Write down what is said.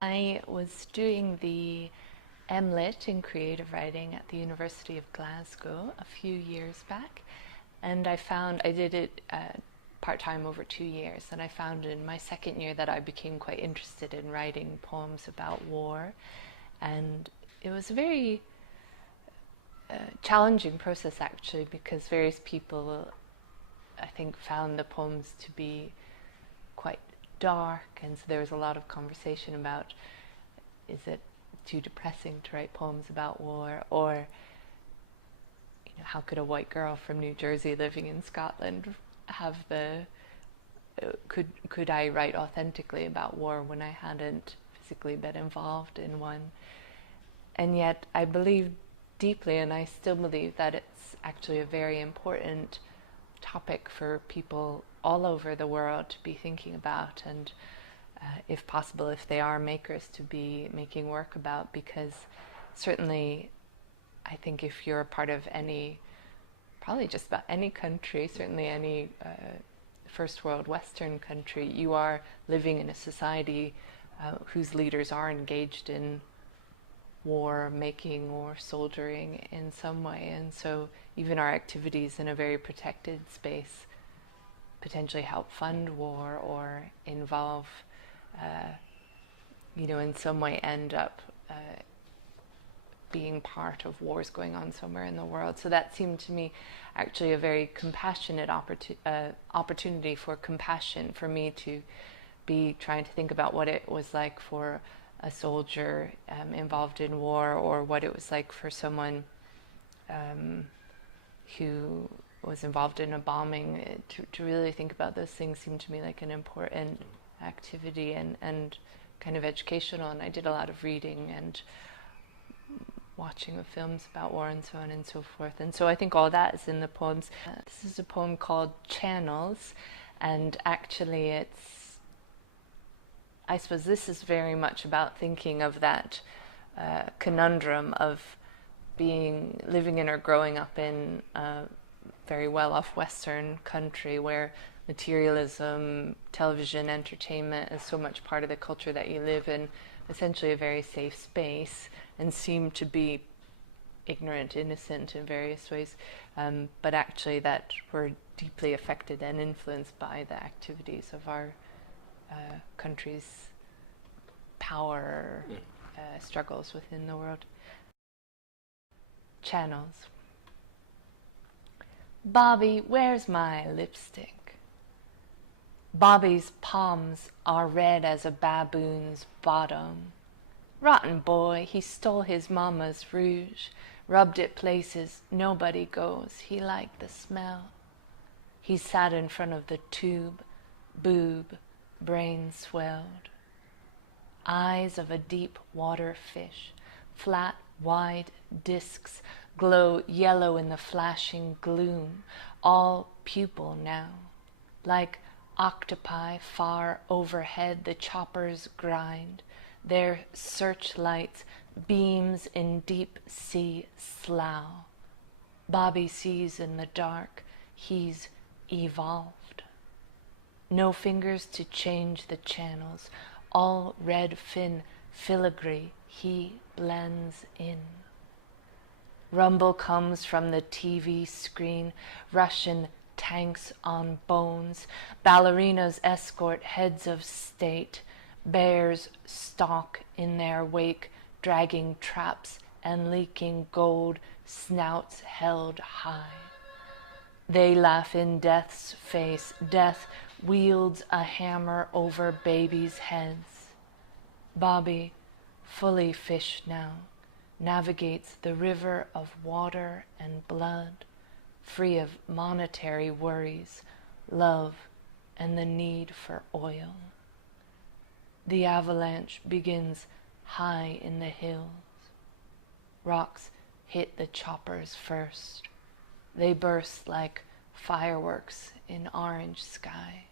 I was doing the MLit in creative writing at the University of Glasgow a few years back, and I did it part-time over 2 years, and I found in my second year that I became quite interested in writing poems about war, and it was a very challenging process actually, because various people I think found the poems to be quite dark, and so there was a lot of conversation about, is it too depressing to write poems about war, or how could a white girl from New Jersey living in Scotland have the could I write authentically about war when I hadn't physically been involved in one? And yet I believe deeply, and I still believe, that it's actually a very important topic for people all over the world to be thinking about, and if possible, if they are makers, to be making work about, because certainly I think if you're a part of any, probably just about any country, certainly any first world Western country, you are living in a society whose leaders are engaged in war making or soldiering in some way, and so even our activities in a very protected space potentially help fund war or involve, in some way end up being part of wars going on somewhere in the world. So that seemed to me actually a very compassionate opportunity for compassion, for me to be trying to think about what it was like for a soldier involved in war, or what it was like for someone who was involved in a bombing. To really think about those things seemed to me like an important activity and kind of educational, and I did a lot of reading and watching of films about war and so on and so forth. And so I think all that is in the poems. This is a poem called Channels, and actually I suppose this is very much about thinking of that conundrum of living in or growing up in a very well-off Western country where materialism, television, entertainment is so much part of the culture that you live in, essentially a very safe space, and seem to be ignorant, innocent in various ways, but actually that we're deeply affected and influenced by the activities of our country's power struggles within the world. Channels. Bobby, where's my lipstick? Bobby's palms are red as a baboon's bottom. Rotten boy, he stole his mama's rouge, rubbed it places nobody goes. He liked the smell. He sat in front of the tube, boob, brain swelled. Eyes of a deep water fish, flat, wide discs glow yellow in the flashing gloom, all pupil now. Like octopi far overhead, the choppers grind, their searchlights beams in deep sea slough. Bobby sees in the dark, he's evolved. No fingers to change the channels, all red fin filigree, he blends in. Rumble comes from the TV screen, Russian tanks on bones, ballerinas escort heads of state, bears stalk in their wake, dragging traps and leaking gold, snouts held high. They laugh in death's face. Death wields a hammer over babies' heads. Bobby, fully fish now, navigates the river of water and blood, free of monetary worries, love, and the need for oil. The avalanche begins high in the hills. Rocks hit the choppers first. They burst like fireworks in orange sky.